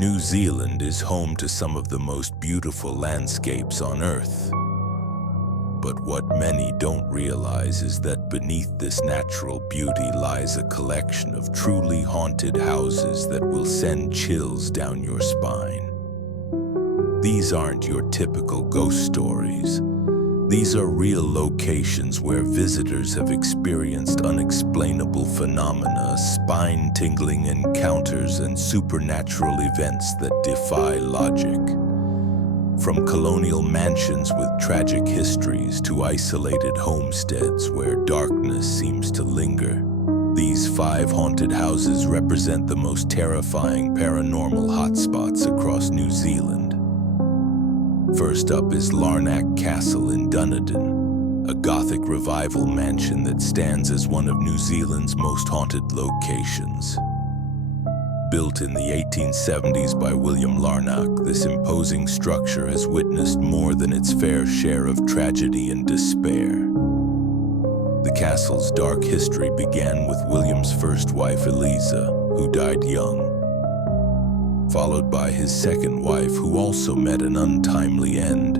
New Zealand is home to some of the most beautiful landscapes on Earth. But what many don't realize is that beneath this natural beauty lies a collection of truly haunted houses that will send chills down your spine. These aren't your typical ghost stories. These are real locations where visitors have experienced unexplainable phenomena, spine-tingling encounters, and supernatural events that defy logic. From colonial mansions with tragic histories to isolated homesteads where darkness seems to linger, these 5 haunted houses represent the most terrifying paranormal hotspots across New Zealand. First up is Larnac Castle in Dunedin, a Gothic revival mansion that stands as one of New Zealand's most haunted locations. Built in the 1870s by William Larnac, this imposing structure has witnessed more than its fair share of tragedy and despair. The castle's dark history began with William's first wife, Eliza, who died young, followed by his second wife, who also met an untimely end.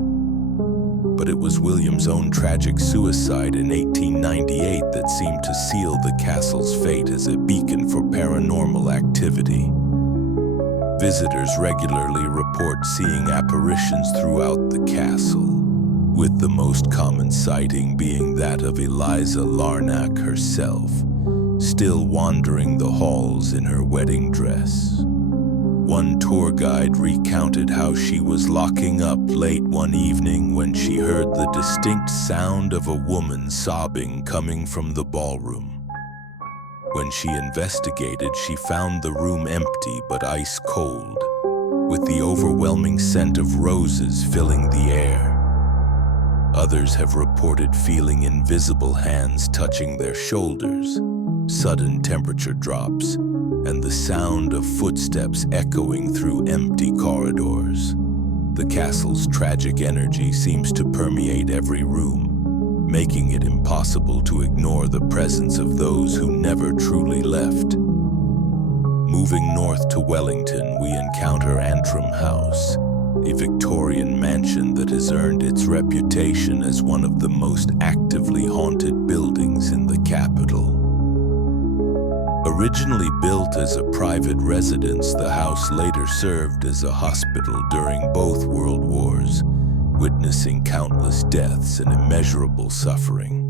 But it was William's own tragic suicide in 1898 that seemed to seal the castle's fate as a beacon for paranormal activity. Visitors regularly report seeing apparitions throughout the castle, with the most common sighting being that of Eliza Larnac herself, still wandering the halls in her wedding dress. One tour guide recounted how she was locking up late one evening when she heard the distinct sound of a woman sobbing coming from the ballroom. When she investigated, she found the room empty but ice cold, with the overwhelming scent of roses filling the air. Others have reported feeling invisible hands touching their shoulders, sudden temperature drops, and the sound of footsteps echoing through empty corridors. The castle's tragic energy seems to permeate every room, making it impossible to ignore the presence of those who never truly left. Moving north to Wellington, we encounter Antrim House, a Victorian mansion that has earned its reputation as one of the most actively haunted buildings in the capital. Originally built as a private residence, the house later served as a hospital during both World Wars, witnessing countless deaths and immeasurable suffering.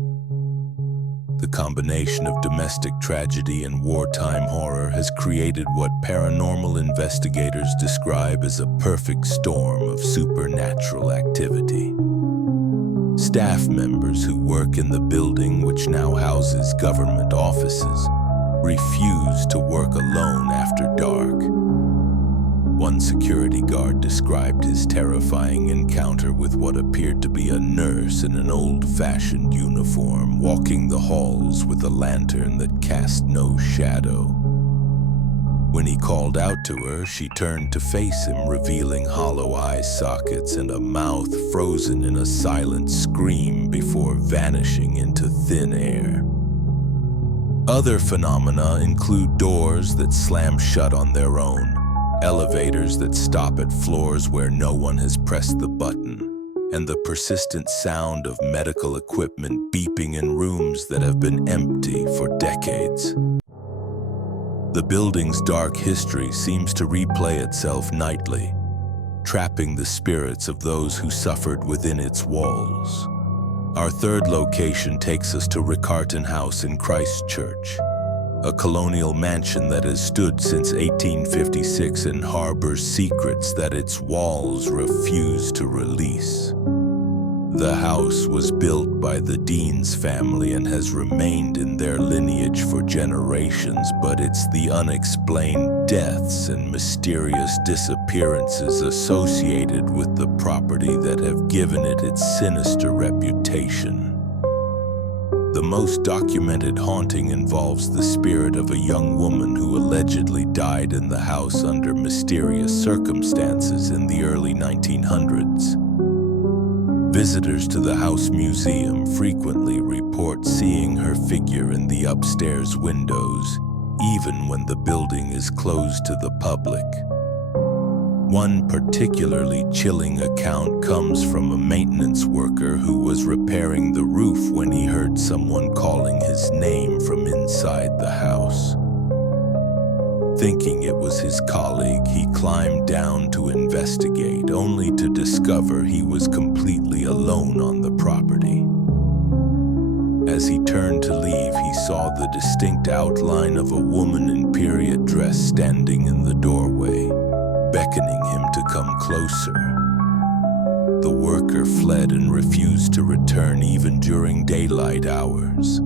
The combination of domestic tragedy and wartime horror has created what paranormal investigators describe as a perfect storm of supernatural activity. Staff members who work in the building, which now houses government offices, refused to work alone after dark. One security guard described his terrifying encounter with what appeared to be a nurse in an old-fashioned uniform, walking the halls with a lantern that cast no shadow. When he called out to her, she turned to face him, revealing hollow eye sockets and a mouth frozen in a silent scream before vanishing into thin air. Other phenomena include doors that slam shut on their own, elevators that stop at floors where no one has pressed the button, and the persistent sound of medical equipment beeping in rooms that have been empty for decades. The building's dark history seems to replay itself nightly, trapping the spirits of those who suffered within its walls. Our third location takes us to Riccarton House in Christchurch, a colonial mansion that has stood since 1856 and harbors secrets that its walls refuse to release. The house was built by the Dean's family and has remained in their lineage for generations, but it's the unexplained deaths and mysterious disappearances associated with the property that have given it its sinister reputation. The most documented haunting involves the spirit of a young woman who allegedly died in the house under mysterious circumstances in the early 1900s. Visitors to the house museum frequently report seeing her figure in the upstairs windows, even when the building is closed to the public. One particularly chilling account comes from a maintenance worker who was repairing the roof when he heard someone calling his name from inside the house. Thinking it was his colleague, he climbed down to investigate, only to discover he was completely alone on the property. As he turned to leave, he saw the distinct outline of a woman in period dress standing in the doorway, beckoning him to come closer. The worker fled and refused to return even during daylight hours.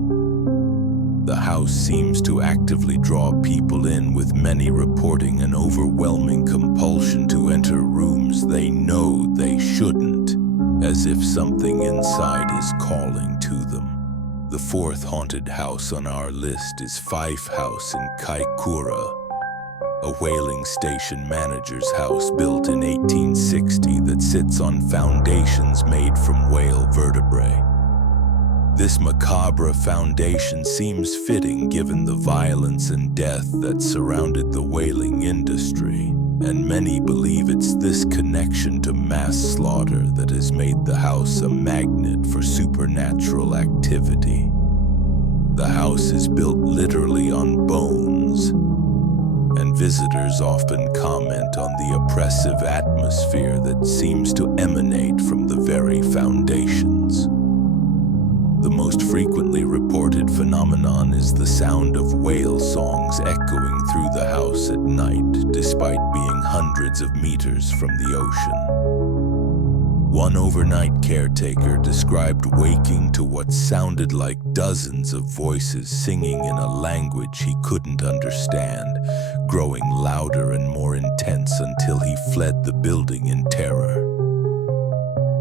The house seems to actively draw people in, with many reporting an overwhelming compulsion to enter rooms they know they shouldn't, as if something inside is calling to them. The fourth haunted house on our list is Fife House in Kaikoura, a whaling station manager's house built in 1860 that sits on foundations made from whale vertebrae. This macabre foundation seems fitting given the violence and death that surrounded the whaling industry, and many believe it's this connection to mass slaughter that has made the house a magnet for supernatural activity. The house is built literally on bones, and visitors often comment on the oppressive atmosphere that seems to emanate from the very foundations. The most frequently reported phenomenon is the sound of whale songs echoing through the house at night, despite being hundreds of meters from the ocean. One overnight caretaker described waking to what sounded like dozens of voices singing in a language he couldn't understand, growing louder and more intense until he fled the building in terror.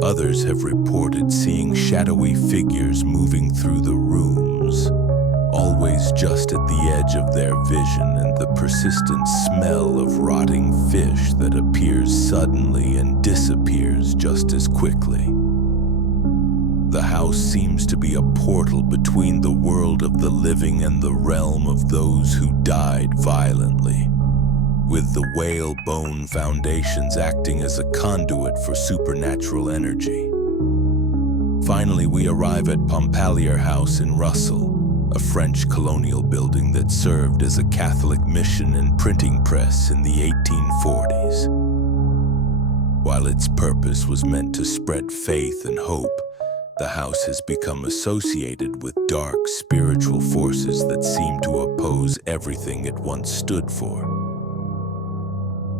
Others have reported seeing shadowy figures moving through the rooms, always just at the edge of their vision, and the persistent smell of rotting fish that appears suddenly and disappears just as quickly. The house seems to be a portal between the world of the living and the realm of those who died violently, with the whale bone foundations acting as a conduit for supernatural energy. Finally, we arrive at Pompalier House in Russell, a French colonial building that served as a Catholic mission and printing press in the 1840s. While its purpose was meant to spread faith and hope, the house has become associated with dark spiritual forces that seem to oppose everything it once stood for.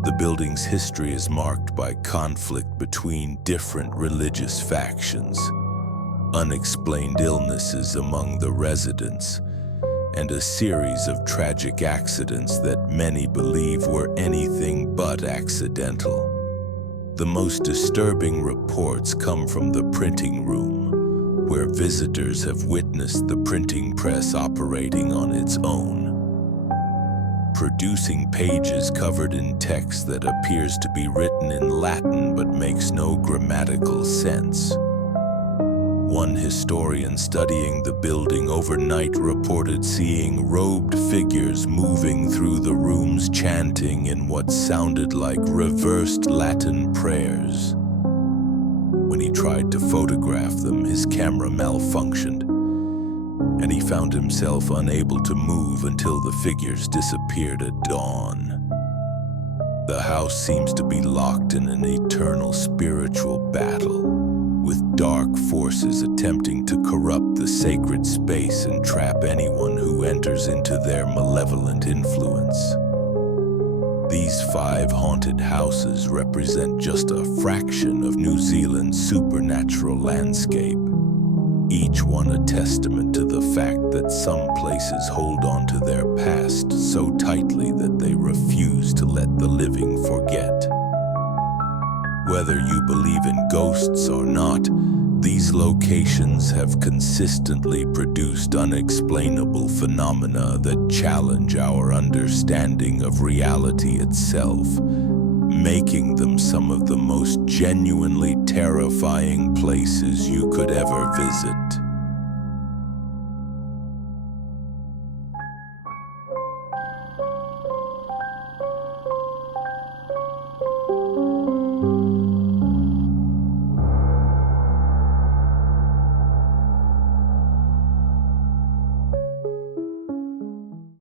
The building's history is marked by conflict between different religious factions, unexplained illnesses among the residents, and a series of tragic accidents that many believe were anything but accidental. The most disturbing reports come from the printing room, where visitors have witnessed the printing press operating on its own, producing pages covered in text that appears to be written in Latin but makes no grammatical sense. One historian studying the building overnight reported seeing robed figures moving through the rooms chanting in what sounded like reversed Latin prayers. When he tried to photograph them, his camera malfunctioned, and he found himself unable to move until the figures disappeared at dawn. The house seems to be locked in an eternal spiritual battle, with dark forces attempting to corrupt the sacred space and trap anyone who enters into their malevolent influence. These 5 haunted houses represent just a fraction of New Zealand's supernatural landscape, each one a testament to the fact that some places hold on to their past so tightly that they refuse to let the living forget. Whether you believe in ghosts or not, these locations have consistently produced unexplainable phenomena that challenge our understanding of reality itself, making them some of the most genuinely terrifying places you could ever visit.